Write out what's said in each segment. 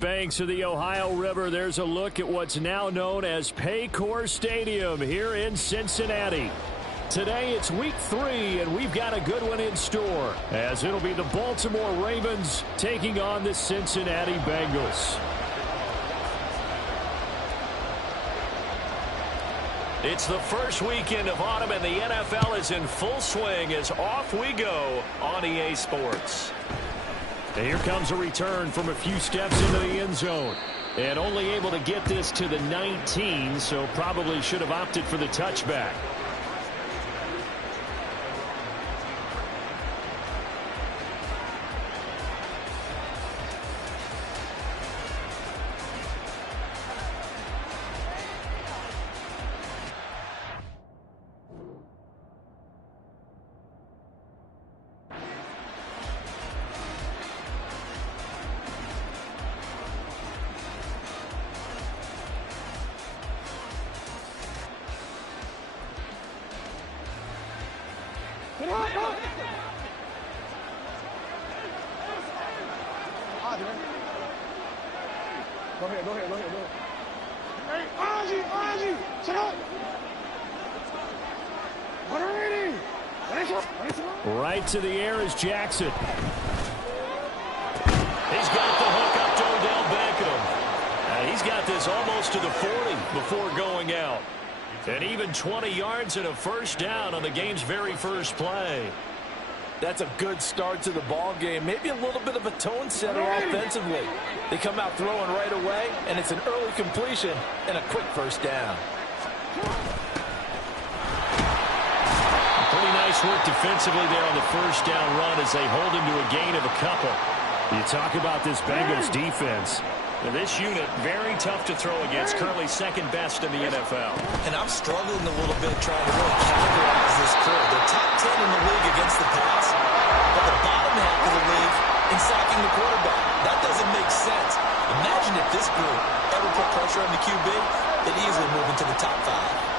Banks of the Ohio River, there's a look at what's now known as Paycor Stadium here in Cincinnati. Today it's week 3, and we've got a good one in store, as it'll be the Baltimore Ravens taking on the Cincinnati Bengals. It's the first weekend of autumn, and the NFL is in full swing as off we go on EA Sports. And here comes a return from a few steps into the end zone. And only able to get this to the 19, so probably should have opted for the touchback. Go ahead. Hey, Ozzy, shut up. Right to the air is Jackson. He's got the hook up to Odell Beckham. And he's got this almost to the 40 before going out. And even 20 yards and a first down on the game's very first play. That's a good start to the ball game. Maybe a little bit of a tone setter offensively. They come out throwing right away, and it's an early completion and a quick first down. Pretty nice work defensively there on the first down run as they hold him to a gain of a couple. You talk about this Bengals defense. Now, this unit, very tough to throw against, currently second best in the NFL. And I'm struggling a little bit trying to really categorize this crew. They're top 10 in the league against the pass, but the bottom half of the league in sacking the quarterback. That doesn't make sense. Imagine if this group ever put pressure on the QB, they'd easily move into the top 5.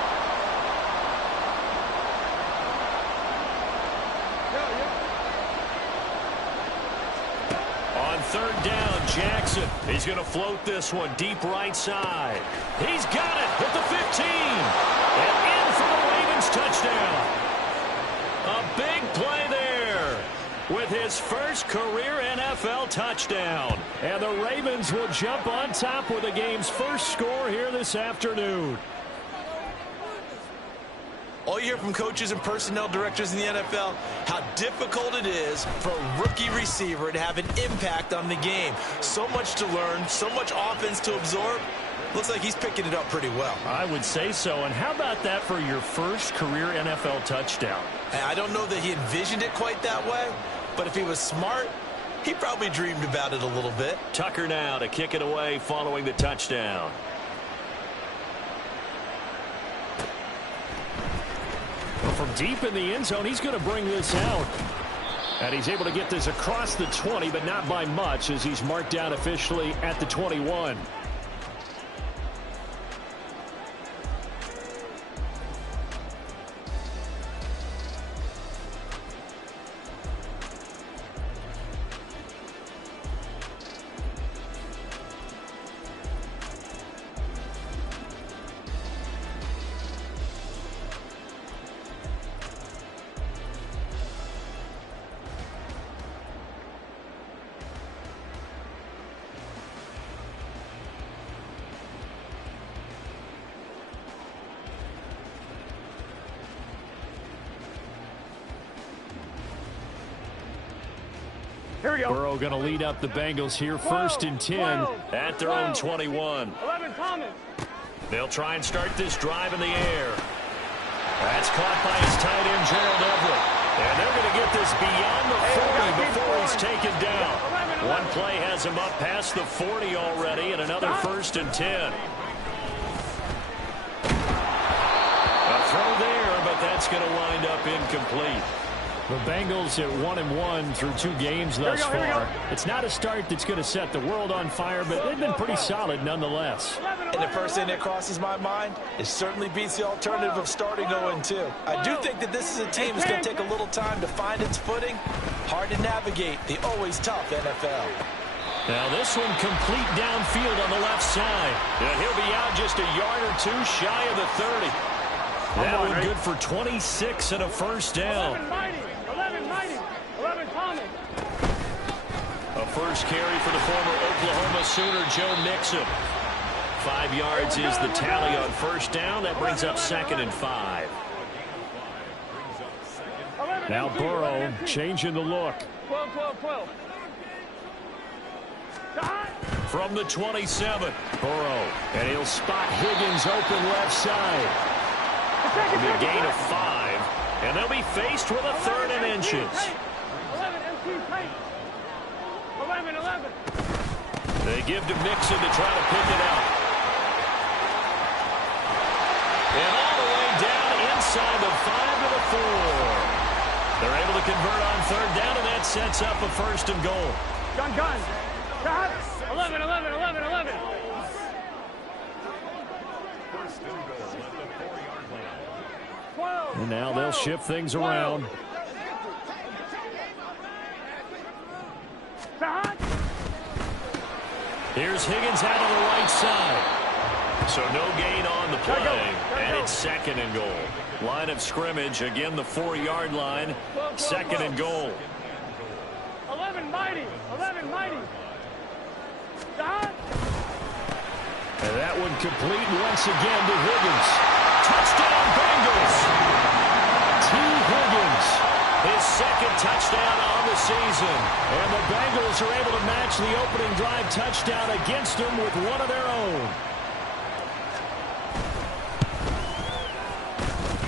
Third down, Jackson. He's going to float this one deep right side. He's got it at the 15. And in for the Ravens touchdown. A big play there with his first career NFL touchdown. And the Ravens will jump on top with the game's first score here this afternoon. All you hear from coaches and personnel directors in the NFL, how difficult it is for a rookie receiver to have an impact on the game. So much to learn, so much offense to absorb. Looks like he's picking it up pretty well. I would say so. And how about that for your first career NFL touchdown? I don't know that he envisioned it quite that way, but if he was smart, he probably dreamed about it a little bit. Tucker now to kick it away following the touchdown. From deep in the end zone, he's going to bring this out. And he's able to get this across the 20, but not by much, as he's marked down officially at the 21. Here we go. Burrow going to lead up the Bengals here, first and 10 at their own 21. 11, Thomas. They'll try and start this drive in the air. That's caught by his tight end, Gerald Everett. And they're going to get this beyond the 40 before he's taken down. One play has him up past the 40 already, and another first and 10. A throw there, but that's going to wind up incomplete. The Bengals at 1-1 through 2 games thus far. It's not a start that's going to set the world on fire, but they've been pretty solid nonetheless. And the first thing that crosses my mind, it certainly beats the alternative of starting 0-2. I do think that this is a team that's going to take a little time to find its footing. Hard to navigate the always tough NFL. Now this one complete downfield on the left side. And he'll be out just a yard or two shy of the 30. That one good for 26 and a first down. 11 mighty. 11 Thomas. A first carry for the former Oklahoma Sooner, Joe Mixon. 5 yards is the tally on first down. That brings up 2nd and 5. Now Burrow changing the look. 12. From the 27, Burrow, and he'll spot Higgins open left side. The gain of 5, and they'll be faced with a 3rd and inches. 11. They give to Mixon to try to pick it out. And all the way down inside the 5 to the 4. They're able to convert on 3rd down, and that sets up a 1st and goal. Gun. 11. And now they'll shift things around. Here's Higgins out on the right side. So no gain on the play, and it's 2nd and goal. Line of scrimmage, again the 4-yard line, 2nd and goal. 11 mighty. And that one complete once again to Higgins. Touchdown Bengals. T. Higgins, his 2nd touchdown on the season. And the Bengals are able to match the opening drive touchdown against them with one of their own.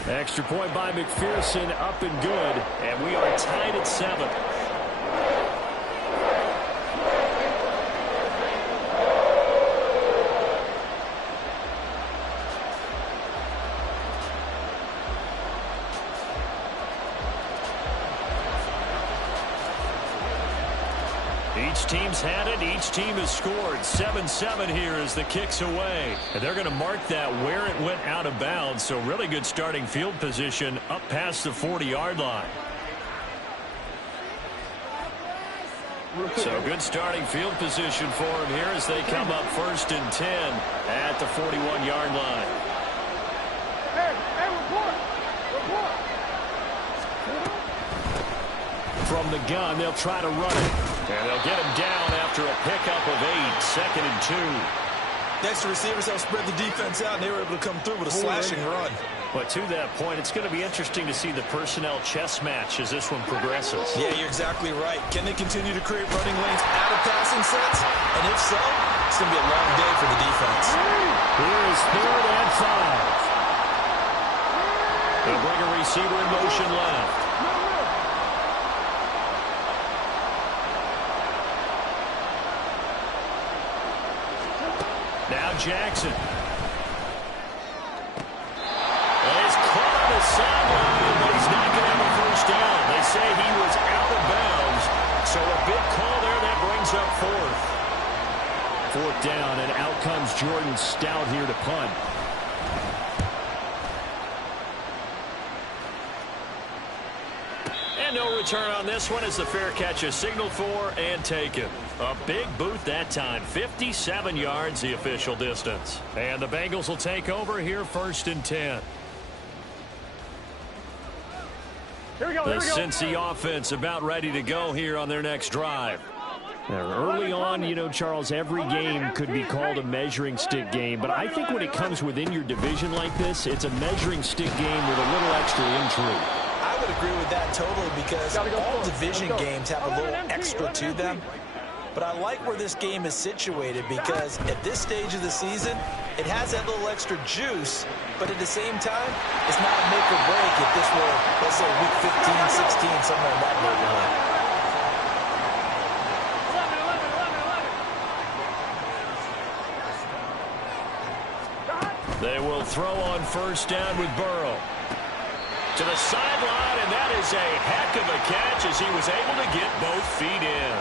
Extra point by McPherson, up and good. And we are tied at 7. Each team's had it. Each team has scored. 7-7 here as the kick's away. And they're going to mark that where it went out of bounds. So really good starting field position up past the 40-yard line. So good starting field position for them here as they come up 1st and 10 at the 41-yard line. Hey, report. From the gun, they'll try to run it. And they'll get him down after a pickup of 8, 2nd and 2. Next, the receivers have spread the defense out, and they were able to come through with a slashing run. But to that point, it's going to be interesting to see the personnel chess match as this one progresses. Yeah, you're exactly right. Can they continue to create running lanes out of passing sets? And if so, it's going to be a long day for the defense. Here is 3rd and 5. They'll bring a receiver in motion left. Now Jackson. Well, he's caught on the sideline, but he's not going to have a first down. They say he was out of bounds. So a big call there that brings up 4th. 4th down, and out comes Jordan Stout here to punt. And no return on this one as the fair catch is signaled for and taken. A big boot that time. 57 yards the official distance. And the Bengals will take over here 1st and 10. Here we go. The Cincy offense about ready to go here on their next drive. Now, early on, you know, Charles, every game could be called a measuring stick game. But I think when it comes within your division like this, it's a measuring stick game with a little extra intrigue. I would agree with that totally because all division games have a little extra to them. But I like where this game is situated because at this stage of the season, it has that little extra juice, but at the same time, it's not a make or break if this were, let's say, week 15, 16, somewhere in that neighborhood. 11. They will throw on 1st down with Burrow. To the sideline, and that is a heck of a catch as he was able to get both feet in.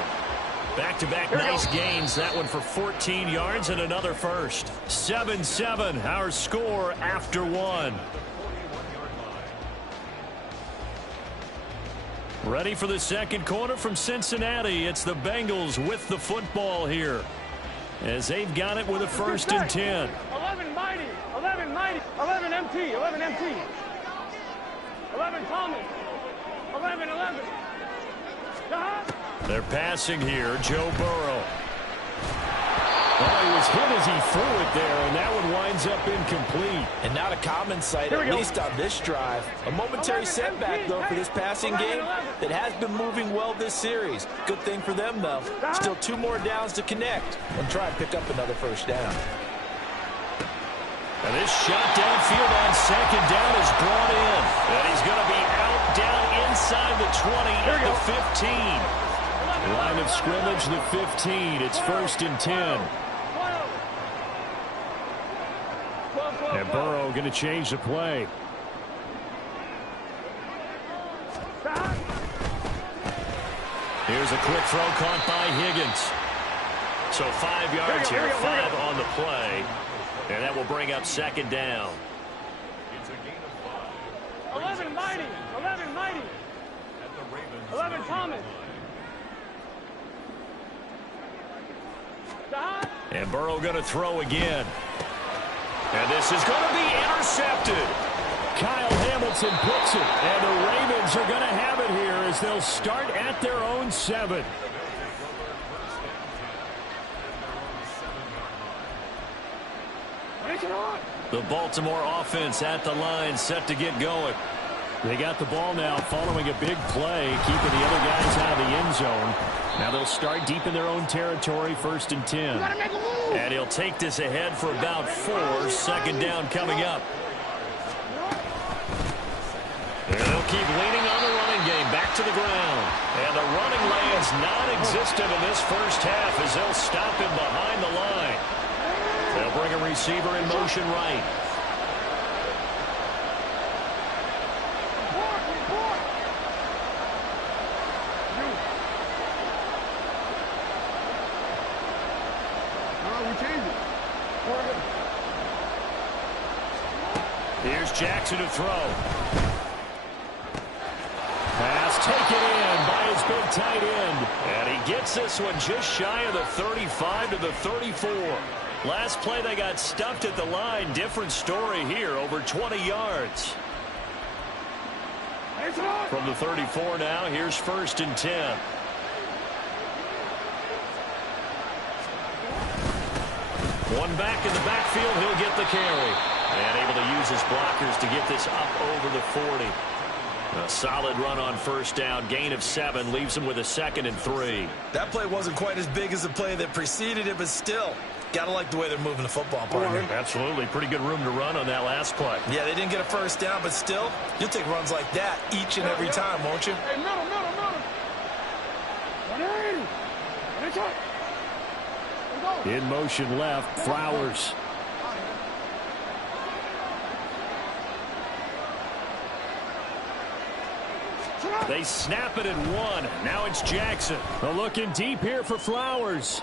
Back-to-back nice gains. That one for 14 yards and another first. 7-7, our score after 1. Ready for the second quarter from Cincinnati. It's the Bengals with the football here, as they've got it with a 1st and 10. 11 mighty, 11 mighty, 11 MT, 11 MT. 11 Thomas, 11. They're passing here. Joe Burrow. Well, he was hit as he threw it there, and that one winds up incomplete. And not a common sight, at least on this drive. A momentary setback, though, for this passing game that has been moving well this series. Good thing for them, though. Still 2 more downs to connect and try and pick up another 1st down. And this shot downfield on 2nd down is brought in. And he's going to be out down inside the 20 at the 15. Line of scrimmage, the 15. It's 1st and 10. And Burrow going to change the play. Here's a quick throw caught by Higgins. So 5 yards here, 5 on the play. And that will bring up 2nd down. 11 mighty, 11 mighty. 11 Thomas. And Burrow going to throw again. And this is going to be intercepted. Kyle Hamilton picks it. And the Ravens are going to have it here as they'll start at their own 7. The Baltimore offense at the line, set to get going. They got the ball now following a big play, keeping the other guys out of the end zone. Now they'll start deep in their own territory, 1st and 10. And he'll take this ahead for about 4. 2nd down coming up. And they'll keep leaning on the running game, back to the ground. And the running lane's non-existent in this 1st half as they'll stop him behind the line. They'll bring a receiver in motion right. Here's Jackson to throw. Pass taken in by his big tight end. And he gets this one just shy of the 35 to the 34. Last play they got stuffed at the line. Different story here, over 20 yards. From the 34 now, here's 1st and 10. One back in the backfield, he'll get the carry. And able to use his blockers to get this up over the 40. A solid run on 1st down. Gain of 7 leaves him with a 2nd and 3. That play wasn't quite as big as the play that preceded it, but still, got to like the way they're moving the football, partner. Absolutely. Pretty good room to run on that last play. Yeah, they didn't get a 1st down, but still, you'll take runs like that each and every time, won't you? Hey, middle. 180. In motion left, Flowers. They snap it at 1. Now it's Jackson. Looking deep here for Flowers.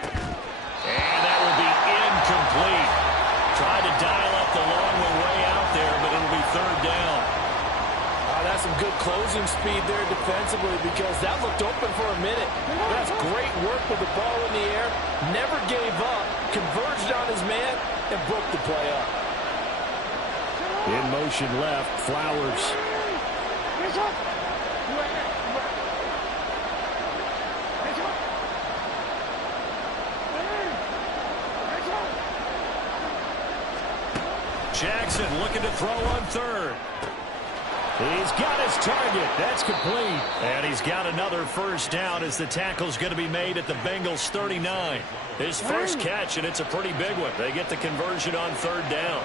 And that will be incomplete. Tried to dial up the long way out there, but it'll be 3rd down. That's some good closing speed there defensively, because that looked open for a minute. That's great work with the ball in the air. Never gave up, converged on his man, and broke the play up. In motion left, Flowers. Jackson looking to throw on 3rd. He's got his target. That's complete. And he's got another 1st down as the tackle's going to be made at the Bengals 39. His first catch, and it's a pretty big one. They get the conversion on 3rd down.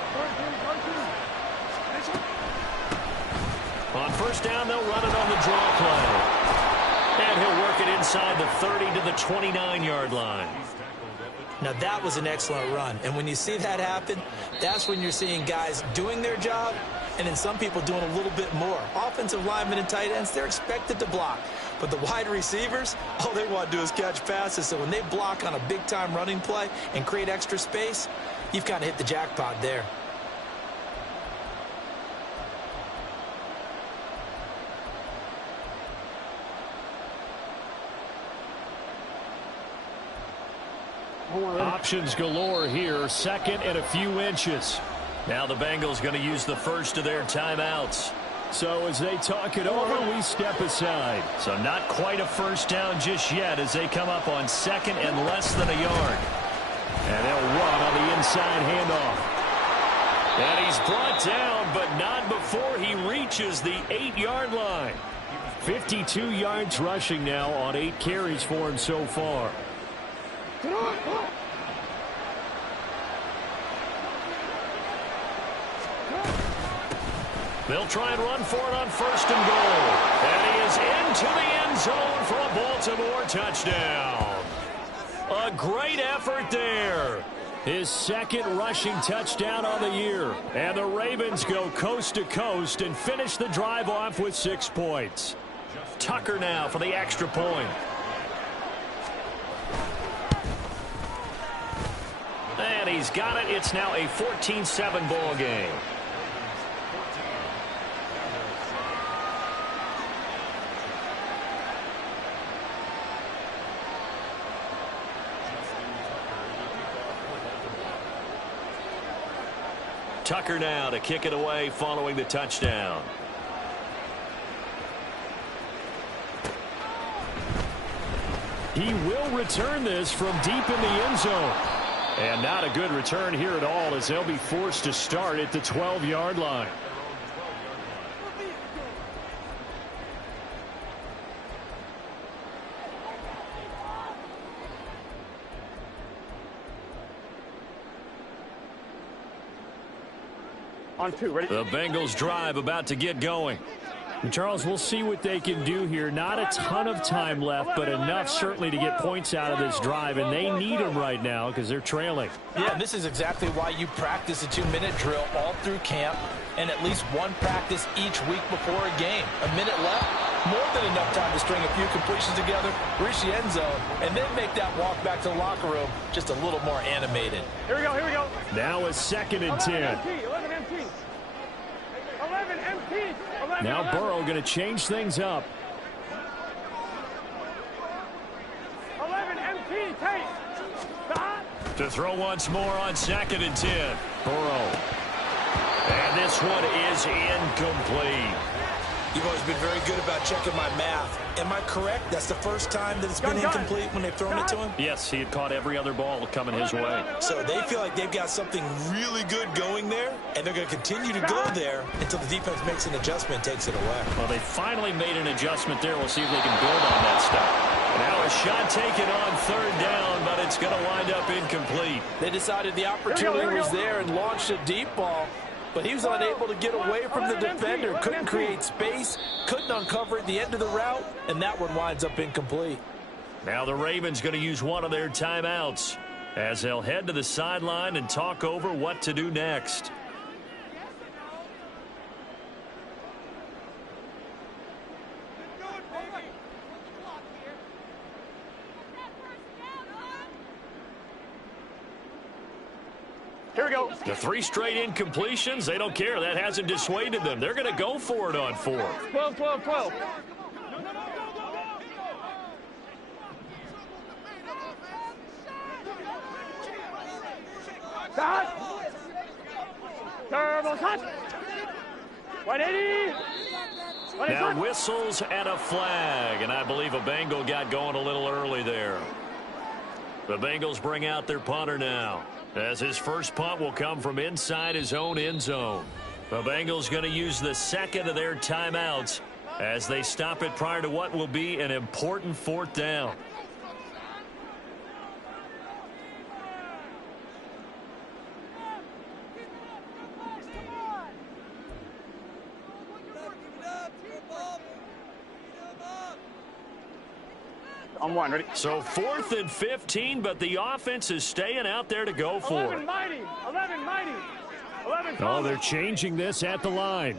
On 1st down, they'll run it on the draw play. And he'll work it inside the 30 to the 29-yard line. Now, that was an excellent run. And when you see that happen, that's when you're seeing guys doing their job and then some people doing a little bit more. Offensive linemen and tight ends, they're expected to block. But the wide receivers, all they want to do is catch passes. So when they block on a big-time running play and create extra space, you've kind of hit the jackpot there. Options galore here. Second and a few inches. Now the Bengals going to use the first of their timeouts. So as they talk it over, we step aside. So not quite a first down just yet as they come up on second and less than a yard. And they'll run on the inside handoff. And he's brought down, but not before he reaches the 8-yard line. 52 yards rushing now on 8 carries for him so far. They'll try and run for it on first and goal. And he is into the end zone for a Baltimore touchdown. A great effort there. His second rushing touchdown on the year. And the Ravens go coast to coast and finish the drive off with 6 points. Tucker now for the extra point. And he's got it. It's now a 14-7 ball game. Tucker now to kick it away following the touchdown. He will return this from deep in the end zone. And not a good return here at all as they'll be forced to start at the 12-yard line. On 2, ready? The Bengals drive about to get going. And Charles, we'll see what they can do here. Not a ton of time left, but enough certainly to get points out of this drive, and they need them right now because they're trailing. Yeah, and this is exactly why you practice a 2-minute drill all through camp and at least one practice each week before a game. A minute left, more than enough time to string a few completions together, reach the end zone, and then make that walk back to the locker room just a little more animated. Here we go, here we go. Now a 2nd and 10. 11 MT. 11 MT. 11, Now 11. Burrow going to change things up. 11 MT, take. Stop. To throw once more on 2nd and 10. Burrow. And this one is incomplete. You've always been very good about checking my math. Am I correct? That's the first time that it's been incomplete when they've thrown it to him? Yes, he had caught every other ball coming his way. So they feel like they've got something really good going there, and they're going to continue to go there until the defense makes an adjustment and takes it away. Well, they finally made an adjustment there. We'll see if they can build on that stuff. Now a shot taken on 3rd down, but it's going to wind up incomplete. They decided the opportunity was there and launched a deep ball. But he was unable to get away from the defender. Couldn't create space. Couldn't uncover at the end of the route. And that one winds up incomplete. Now the Ravens going to use one of their timeouts as they'll head to the sideline and talk over what to do next. Here we go. The 3 straight incompletions, they don't care. That hasn't dissuaded them. They're going to go for it on 4th. 12, 12, 12. Stop. Turbo touch. 180. Now whistles and a flag, and I believe a Bengal got going a little early there. The Bengals bring out their punter now, as his first punt will come from inside his own end zone. The Bengals going to use the 2nd of their timeouts as they stop it prior to what will be an important 4th down. On 1, ready? So 4th and 15, but the offense is staying out there to go for 11 it. mighty. 11 mighty. 11 Oh, they're changing this at the line.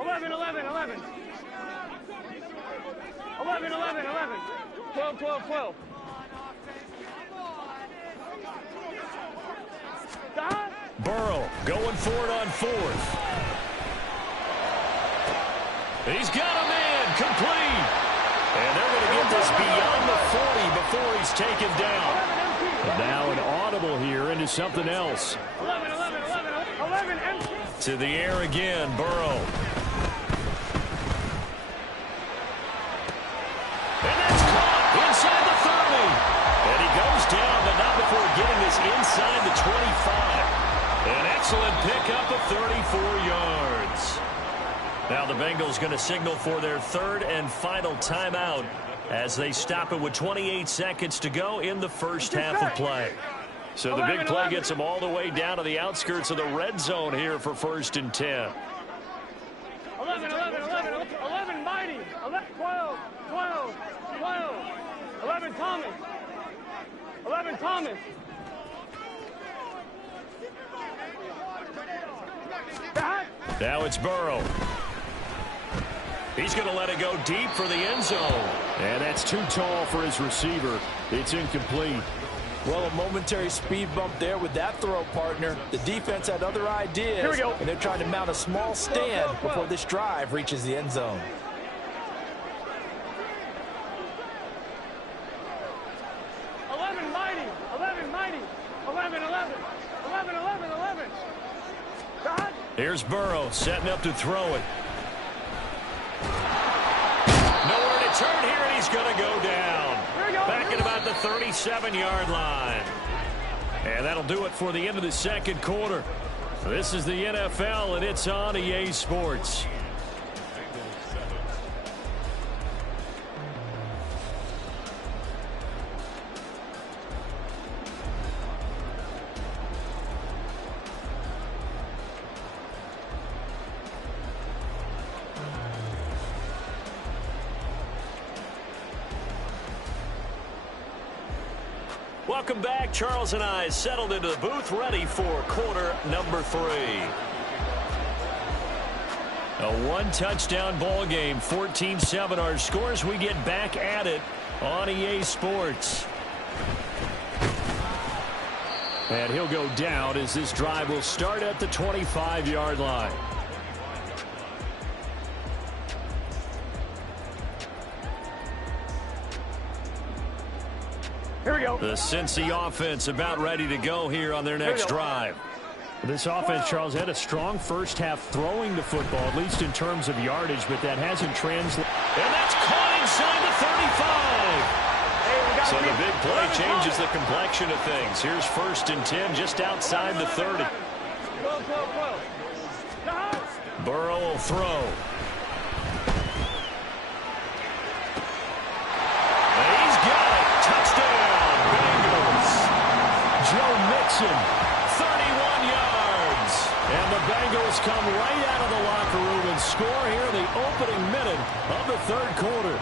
11, 11, 11. 11, 11, 11. 12, 12, 12. Stop. Burrow going for it on 4th. He's got a man complete. And they're going to get this beyond the 40 taken down. And now an audible here into something else. 11 empty. To the air again, Burrow. And that's caught inside the 30. And he goes down, but not before getting this inside the 25. An excellent pickup of 34 yards. Now the Bengals going to signal for their third and final timeout as they stop it with 28 seconds to go in the first half of play. So the big play gets them all the way down to the outskirts of the red zone here for 1st and 10. 11 Mighty. 12. 11 Thomas. 11 Thomas. Now it's Burrow. He's going to let it go deep for the end zone. And that's too tall for his receiver. It's incomplete. Well, a momentary speed bump there with that throw, partner. The defense had other ideas. Here we go. And they're trying to mount a small stand before this drive reaches the end zone. Mighty. 11. Here's Burrow setting up to throw it. Nowhere to turn here, and he's going to go down. Back at about the 37-yard line. And that'll do it for the end of the second quarter. This is the NFL, and it's on EA Sports. Welcome back. Charles and I settled into the booth, ready for quarter number 3. A one-touchdown ball game, 14-7 our scores. We get back at it on EA Sports. And he'll go down as this drive will start at the 25-yard line. Here we go. The Cincy offense about ready to go here on their next drive. This offense, Charles, had a strong first half throwing the football, at least in terms of yardage, but that hasn't translated. And that's caught inside the 35. So the big play changes the complexion of things. Here's 1st and 10 just outside the 30. 12. Burrow will throw. And he's got it. Touchdown, Bengals. Joe Mixon, 31 yards. And the Bengals come right out of the locker room and score here in the opening minute of the third quarter.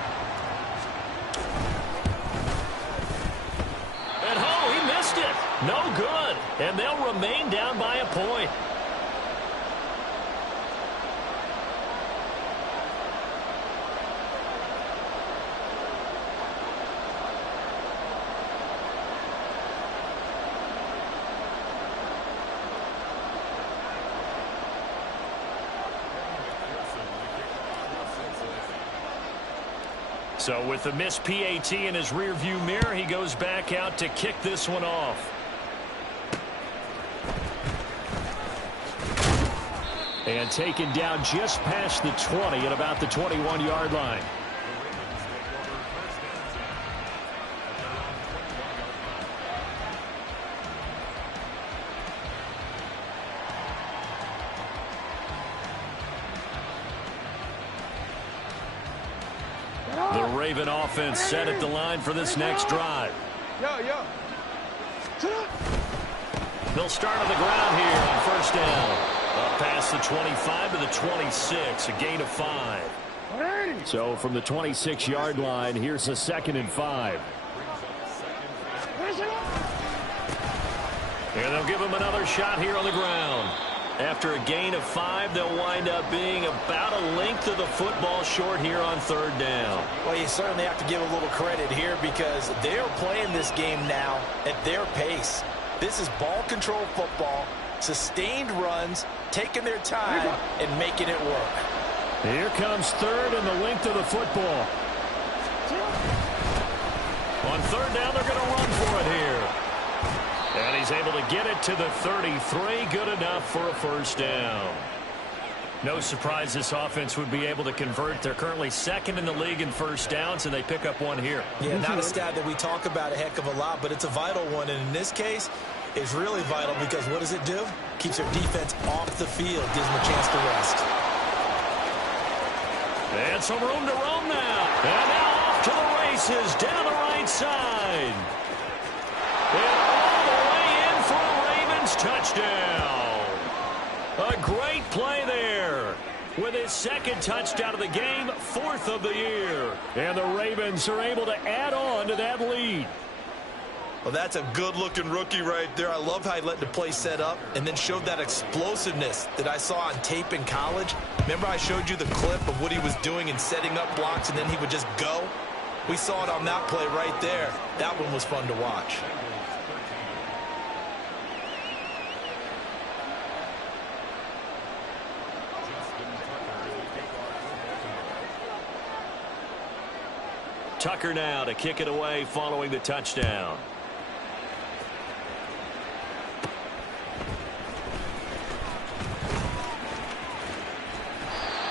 And he missed it. No good. And they'll remain down by a point. So with the missed PAT in his rearview mirror, he goes back out to kick this one off. And taken down just past the 20 at about the 21-yard line. The Raven offense set at the line for this next drive. They'll start on the ground here on first down. Up past the 25 to the 26, a gain of 5. So from the 26-yard line, here's a 2nd and 5. And they'll give him another shot here on the ground. After a gain of 5, they'll wind up being about a length of the football short here on third down. Well, you certainly have to give a little credit here because they're playing this game now at their pace. This is ball control football, sustained runs, taking their time and making it work. Here comes third and the length of the football. On third down, they're going to run for it here. And he's able to get it to the 33. Good enough for a first down. No surprise this offense would be able to convert. They're currently second in the league in first downs, and they pick up one here. Yeah, not a stat that we talk about a heck of a lot, but it's a vital one. And in this case, it's really vital because what does it do? Keeps their defense off the field, gives them a chance to rest. And some room to roam now. And now off to the races down the right side. And all the way in for a Ravens touchdown. A great play there. With his second touchdown of the game, 4th of the year. And the Ravens are able to add on to that lead. Well, that's a good-looking rookie right there. I love how he let the play set up and then showed that explosiveness that I saw on tape in college. Remember I showed you the clip of what he was doing and setting up blocks, and then he would just go? We saw it on that play right there. That one was fun to watch. Tucker now to kick it away following the touchdown.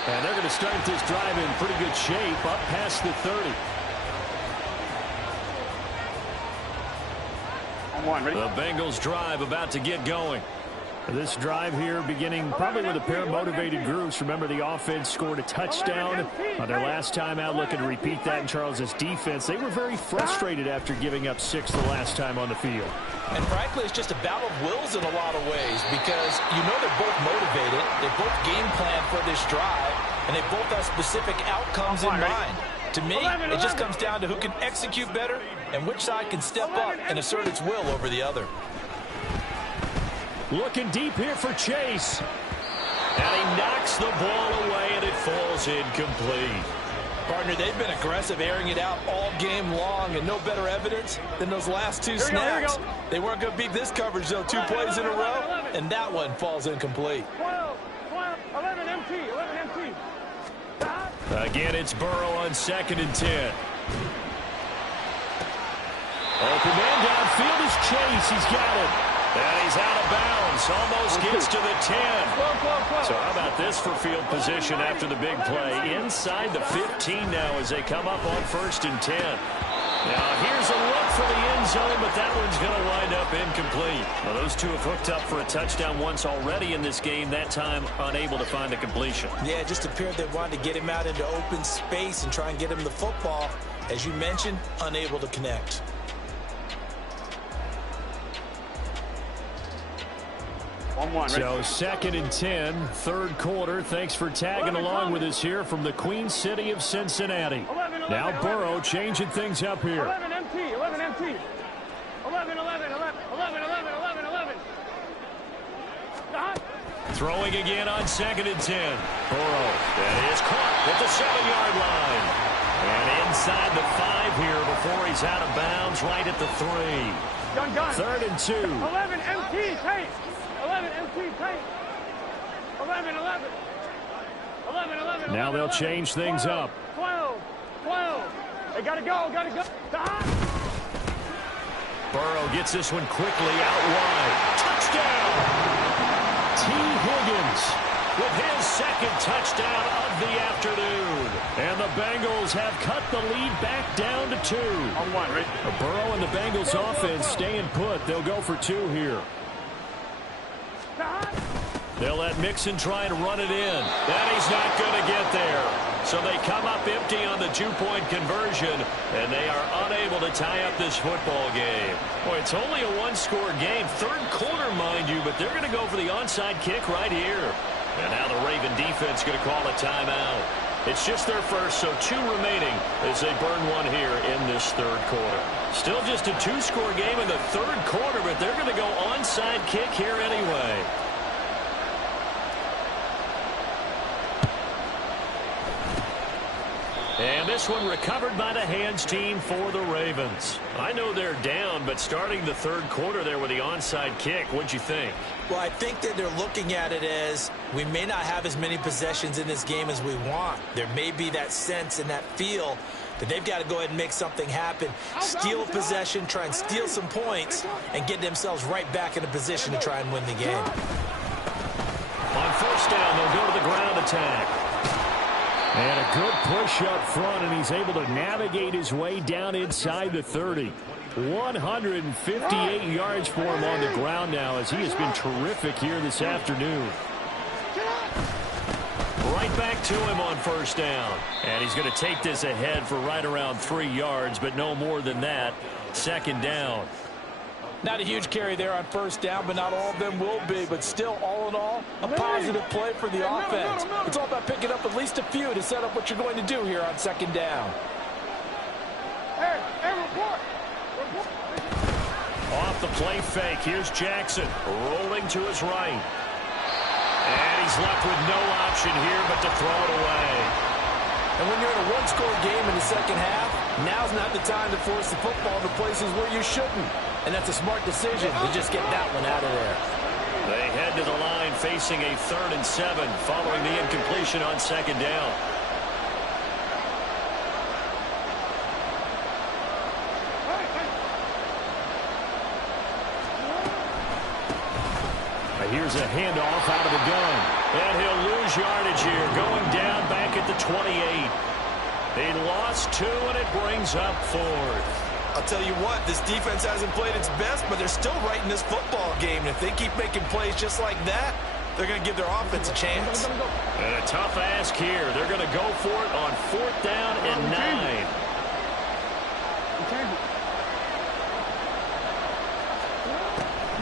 And they're going to start this drive in pretty good shape up past the 30. The Bengals drive about to get going. This drive here beginning probably with a pair of motivated groups. Remember, the offense scored a touchdown on their last time out, looking to repeat that in Charles's defense. They were very frustrated after giving up 6 the last time on the field. And frankly, it's just a battle of wills in a lot of ways because you know they're both motivated. They both game plan for this drive, and they both have specific outcomes in mind. To me, it just comes down to who can execute better and which side can step up and assert its will over the other. Looking deep here for Chase. And he knocks the ball away, and it falls incomplete. Partner, they've been aggressive, airing it out all game long, and no better evidence than those last 2 snaps. They weren't going to beat this coverage, though, 2 plays in a row, and that one falls incomplete. 11 MT. Again, it's Burrow on 2nd and 10. Open man downfield is Chase. He's got it. And he's out of bounds. Almost gets to the 10. So how about this for field position after the big play? Inside the 15 now as they come up on 1st and 10. Now here's a look for the end zone, but that one's going to wind up incomplete. Well, those two have hooked up for a touchdown once already in this game, that time unable to find a completion. Yeah, it just appeared they wanted to get him out into open space and try and get him the football. As you mentioned, unable to connect. So 2nd and 10, 3rd quarter. Thanks for tagging along with us here from the Queen City of Cincinnati. Now Burrow changing things up here. 11 MT. 11. Throwing again on 2nd and 10. Burrow, that is caught at the 7-yard line. And inside the 5 here before he's out of bounds, right at the 3. 3rd and 2. 11 MT, Tate. 11 MT, Tate. 11. Now they'll change things up. 12. They gotta go. Burrow gets this one quickly out wide. Touchdown! T. Higgins with his 2nd touchdown of the afternoon. And the Bengals have cut the lead back down to 2. Burrow and the Bengals offense staying put. They'll go for 2 here. They'll let Mixon try and run it in. And he's not going to get there. So they come up empty on the 2-point conversion, and they are unable to tie up this football game. Boy, it's only a 1-score game. 3rd quarter, mind you, but they're going to go for the onside kick right here. And now the Raven defense going to call a timeout. It's just their first, so 2 remaining as they burn one here in this 3rd quarter. Still just a 2-score game in the 3rd quarter, but they're going to go onside kick here anyway. And this one recovered by the hands team for the Ravens. I know they're down, but starting the 3rd quarter there with the onside kick, what'd you think? Well, I think that they're looking at it as we may not have as many possessions in this game as we want. There may be that sense and that feel But they've got to go ahead and make something happen, steal possession, try and steal some points, and get themselves right back in a position to try and win the game. On first down, they'll go to the ground attack. And a good push up front, and he's able to navigate his way down inside the 30. 158 yards for him on the ground now, as he has been terrific here this afternoon. Right back to him on first down. And he's going to take this ahead for right around 3 yards, but no more than that. Second down. Not a huge carry there on first down, but not all of them will be. But still, all in all, a positive play for the offense. It's all about picking up at least a few to set up what you're going to do here on second down. Report. Off the play fake. Here's Jackson rolling to his right. And he's left with no option here but to throw it away. And when you're in a one-score game in the second half, now's not the time to force the football to places where you shouldn't. And that's a smart decision to just get that one out of there. They head to the line facing a 3rd and 7 following the incompletion on second down. Here's a handoff out of the gun. And he'll lose yardage here, going down back at the 28. He lost 2, and it brings up 4th. I'll tell you what, this defense hasn't played its best, but they're still right in this football game. And if they keep making plays just like that, they're going to give their offense a chance. And a tough ask here. They're going to go for it on 4th down and 9.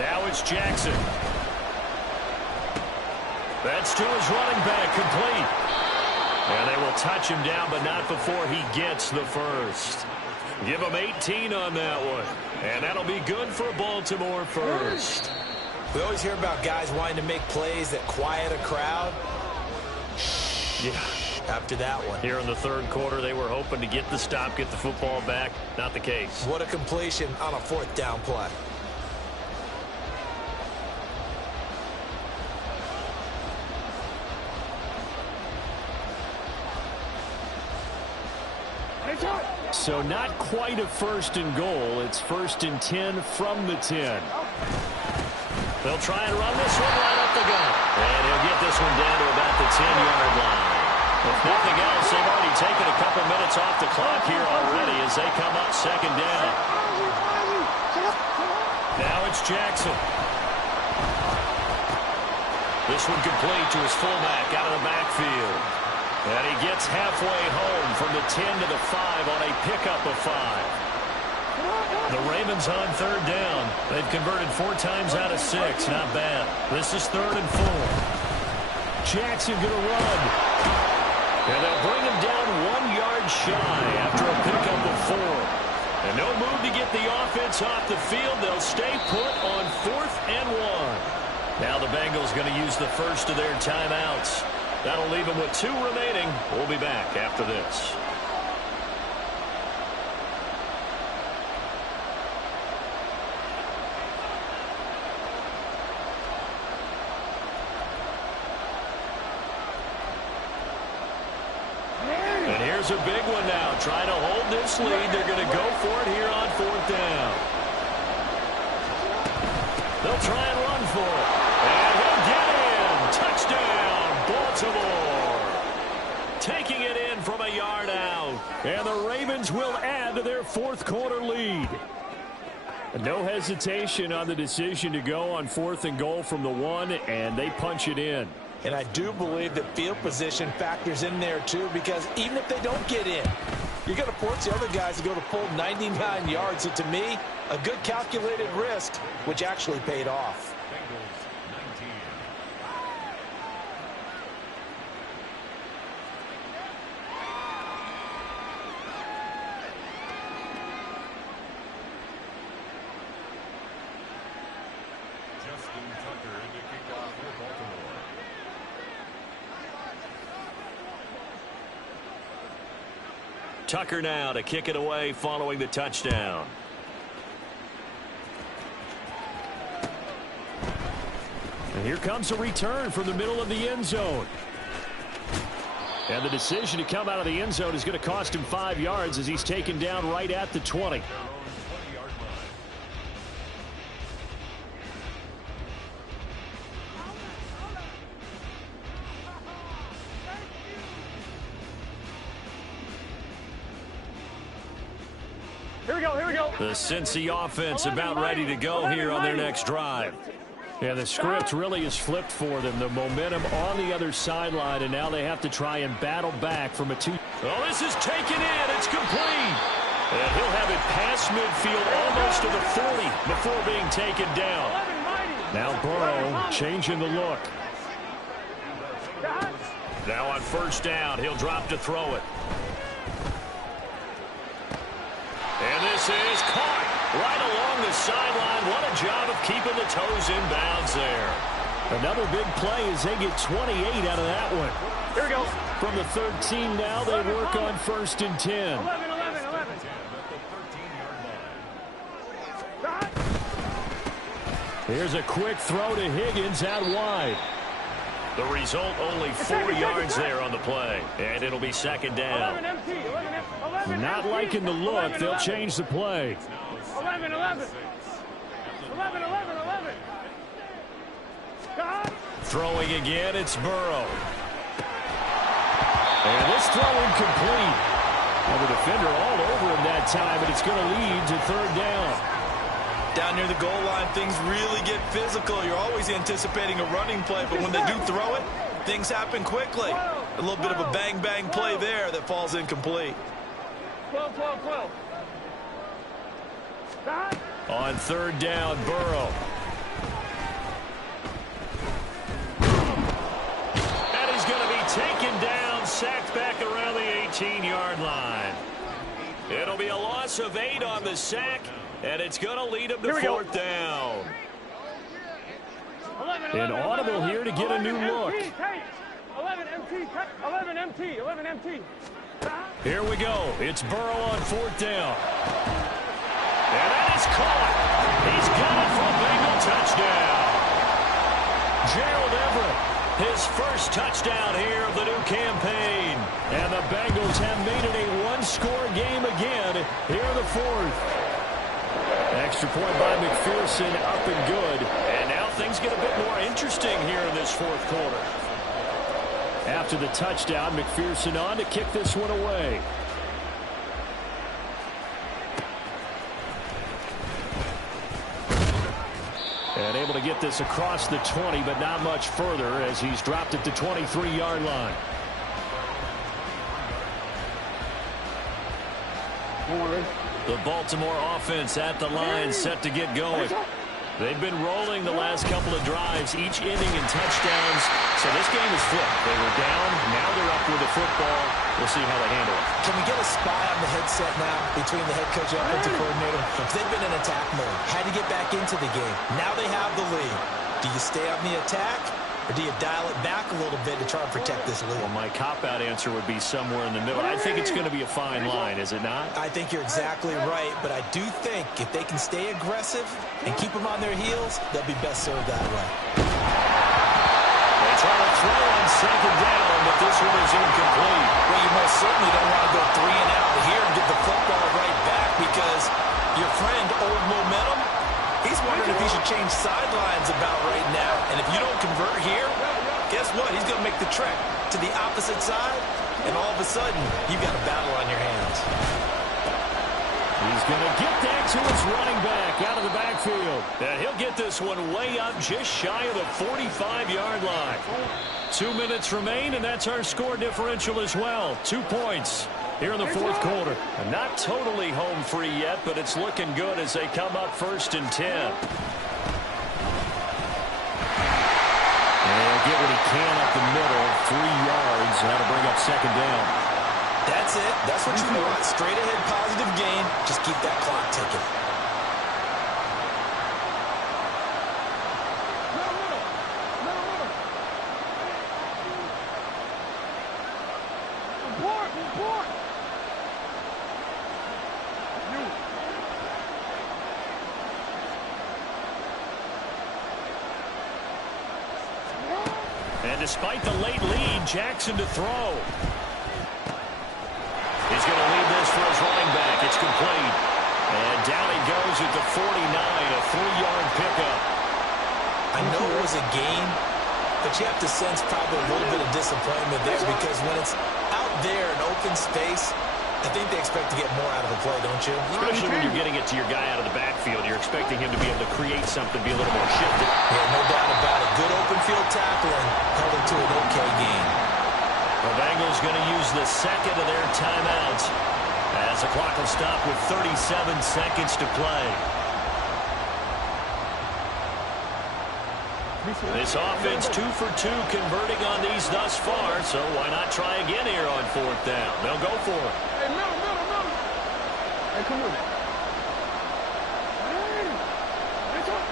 Now it's Jackson. That's to his running back, complete. And they will touch him down, but not before he gets the first. Give him 18 on that one. And that'll be good for Baltimore first. We always hear about guys wanting to make plays that quiet a crowd. Yeah. After that one. Here in the 3rd quarter, they were hoping to get the stop, get the football back. Not the case. What a completion on a 4th down play. So not quite a 1st and goal. It's 1st and 10 from the 10. They'll try and run this one right up the gut. And he'll get this one down to about the 10-yard line. If nothing else, they've already taken a couple minutes off the clock here already as they come up second down. Now it's Jackson. This one complete to his fullback out of the backfield. And he gets halfway home from the 10 to the 5 on a pickup of 5. The Ravens on 3rd down. They've converted 4 times out of 6. Not bad. This is 3rd and 4. Jackson going to run. And they'll bring him down 1 yard shy after a pickup of 4. And no move to get the offense off the field. They'll stay put on 4th and 1. Now the Bengals going to use the first of their timeouts. That'll leave them with 2 remaining. We'll be back after this. And here's a big one now. Trying to hold this lead. They're going to go for it here on 4th down. They'll try and run for it. And he'll get in. Touchdown. Baltimore taking it in from a yard out. And the Ravens will add to their 4th quarter lead. No hesitation on the decision to go on 4th and goal from the 1, and they punch it in. And I do believe that field position factors in there too, because even if they don't get in, you're going to force the other guys to go to full 99 yards. So to me, a good calculated risk, which actually paid off. Tucker now to kick it away following the touchdown. And here comes a return from the middle of the end zone. And the decision to come out of the end zone is going to cost him 5 yards as he's taken down right at the 20. Here we go. The Cincy offense about ready to go here on their next drive. Yeah, the script really is flipped for them. The momentum on the other sideline, and now they have to try and battle back from a 2. Oh, this is taken in. It's complete. And he'll have it past midfield almost to the 40 before being taken down. Now Burrow changing the look. Now on first down, he'll drop to throw it. And this is caught right along the sideline. What a job of keeping the toes in bounds there. Another big play as they get 28 out of that one. Here we go. From the 13 now, they work on first and 10. 11. Here's a quick throw to Higgins out wide. The result, only 4 yards there on the play. And it'll be second down. 11. Not liking the look. They'll change the play. 11. Throwing again, it's Burrow. And this throw incomplete. Well, the defender all over him that time, but it's going to lead to third down. Down near the goal line, things really get physical. You're always anticipating a running play, but when they do throw it, things happen quickly. A little bit of a bang-bang play there that falls incomplete. 12. On third down, Burrow. And he's going to be taken down, sacked back around the 18-yard line. It'll be a loss of 8 on the sack, and it's going to lead him to fourth down. An audible here to get a new look. 11 MT. Here we go. It's Burrow on fourth down. And that is caught. He's got it for a Bengal touchdown. Gerald Everett, his first touchdown here of the new campaign. And the Bengals have made it a one-score game again here in the fourth. Extra point by McPherson, up and good. And now things get a bit more interesting here in this fourth quarter. After the touchdown, McPherson on to kick this one away. And able to get this across the 20, but not much further as he's dropped it to 23-yard line. The Baltimore offense at the line, set to get going. They've been rolling the last couple of drives, each inning in touchdowns. So this game is flipped. They were down, now they're up with the football. We'll see how they handle it. Can we get a spy on the headset now between the head coach and offensive coordinator? They've been in attack mode. Had to get back into the game. Now they have the lead. Do you stay on the attack, or do you dial it back a little bit to try and protect this lead? Well, my cop-out answer would be somewhere in the middle. I think it's going to be a fine line, is it not? I think you're exactly right, but I do think if they can stay aggressive and keep them on their heels, they'll be best served that way. They try to throw on second down, but this one is incomplete. Well, you most certainly don't want to go 3 and out here and get the football right back because your friend, Old Momentum, he's wondering if he should change sidelines about right now. And if you don't convert here, guess what? He's going to make the trek to the opposite side, and all of a sudden, you've got a battle on your hands. He's going to get that to his running back out of the backfield. And he'll get this one way up just shy of the 45-yard line. 2 minutes remain, and that's our score differential as well. 2 points here in the fourth quarter. Not totally home free yet, but it's looking good as they come up first and 10. And get what he can up the middle, 3 yards, and that'll bring up second down. That's it. That's what you want. Straight ahead positive gain. Just keep that clock ticking. Report. And despite the late lead, Jackson to throw. 49, a 3-yard pickup. I know it was a gain, but you have to sense probably a little bit of disappointment there because when it's out there in open space, I think they expect to get more out of the play, don't you? Especially when you're getting it to your guy out of the backfield. You're expecting him to be able to create something, be a little more shifted. Yeah, no doubt about it. Good open field tackling held him to an okay gain. The Bengals going to use the second of their timeouts as the clock will stop with 37 seconds to play. This offense 2 for 2 converting on these thus far, so why not try again here on 4th down? They'll go for it. Hey, middle. Hey, come on. Hey, that's up.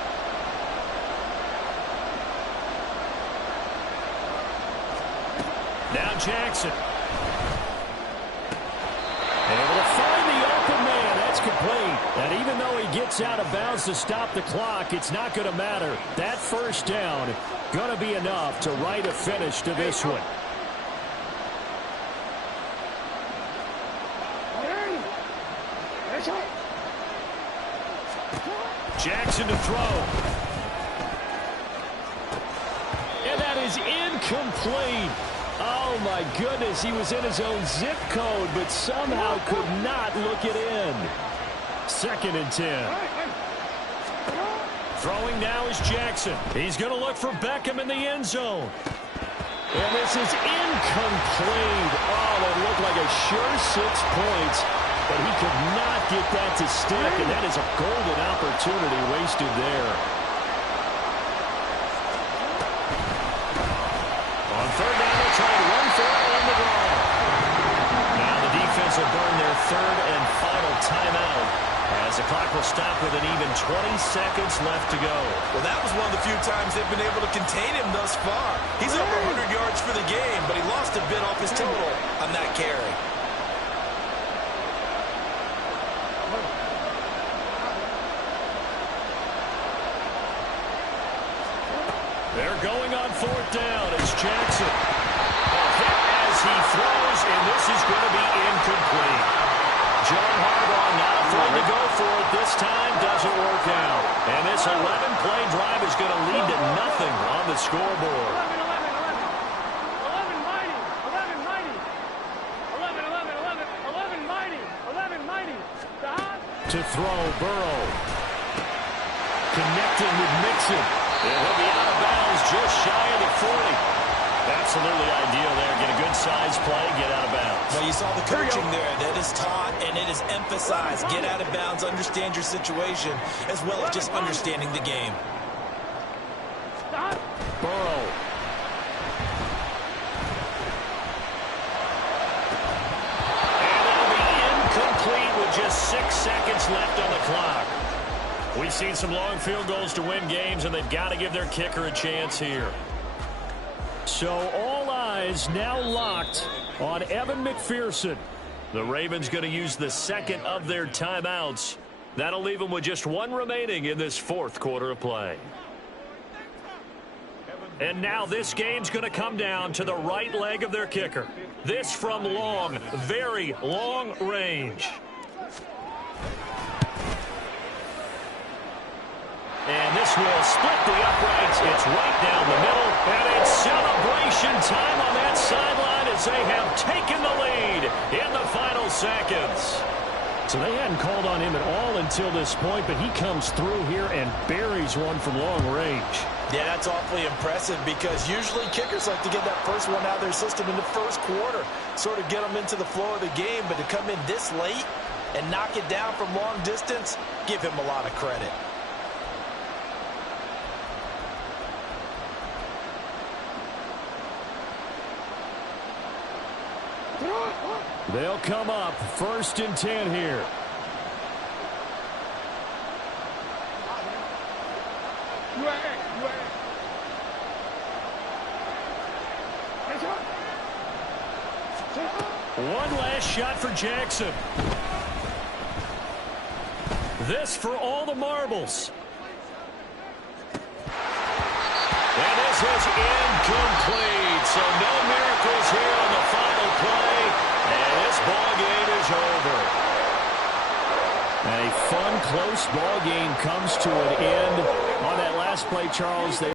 Now Jackson. Able to find the open man. That's complete. And even though he gets out of bounds to stop the clock, it's not going to matter. That first down going to be enough to write a finish to this one. Hey, that's up. Jackson to throw. And that is incomplete. Oh, my goodness. He was in his own zip code, but somehow could not look it in. 2nd and 10. Throwing now is Jackson. He's going to look for Beckham in the end zone. And this is incomplete. Oh, that looked like a sure 6 points, but he could not get that to stick, and that is a golden opportunity wasted there. On 3rd down, they'll try to run for it on the draw. Now the defense will burn their 3rd and final timeout as the clock will stop with an even 20 seconds left to go. Well, that was one of the few times they've been able to contain him thus far. He's over 100 yards for the game, but he lost a bit off his total on that carry. They're going on 4th down. It's Jackson. A hit as he throws, and this is going to be incomplete. John Harbaugh not afraid to go for it this time. Doesn't work out. And this 11-play drive is going to lead to nothing on the scoreboard. 11 mighty. 11 mighty. To throw, Burrow. Connecting with Mixon. And he'll be out of bounds just shy of the 40. Absolutely ideal there. Get a good size play, get out of bounds. Well, you saw the coaching there. That is taught and it is emphasized. Get out of bounds, understand your situation, as well as just understanding the game. Burrow. And that'll be incomplete with just 6 seconds left on the clock. We've seen some long field goals to win games, and they've got to give their kicker a chance here. So all eyes now locked on Evan McPherson. The Ravens going to use the second of their timeouts. That'll leave them with just 1 remaining in this 4th quarter of play. And now this game's going to come down to the right leg of their kicker. This from long, very long range. And this will split the uprights. It's right down the middle. And it's celebration time on that sideline as they have taken the lead in the final seconds. So they hadn't called on him at all until this point, but he comes through here and buries one from long range. Yeah, that's awfully impressive because usually kickers like to get that first one out of their system in the first quarter, sort of get them into the flow of the game, but to come in this late and knock it down from long distance, give him a lot of credit. They'll come up 1st and 10 here. One last shot for Jackson. This for all the marbles. And this is incomplete. So no miracles here on the final play. And this ball game is over. And a fun, close ball game comes to an end. On that last play, Charles, they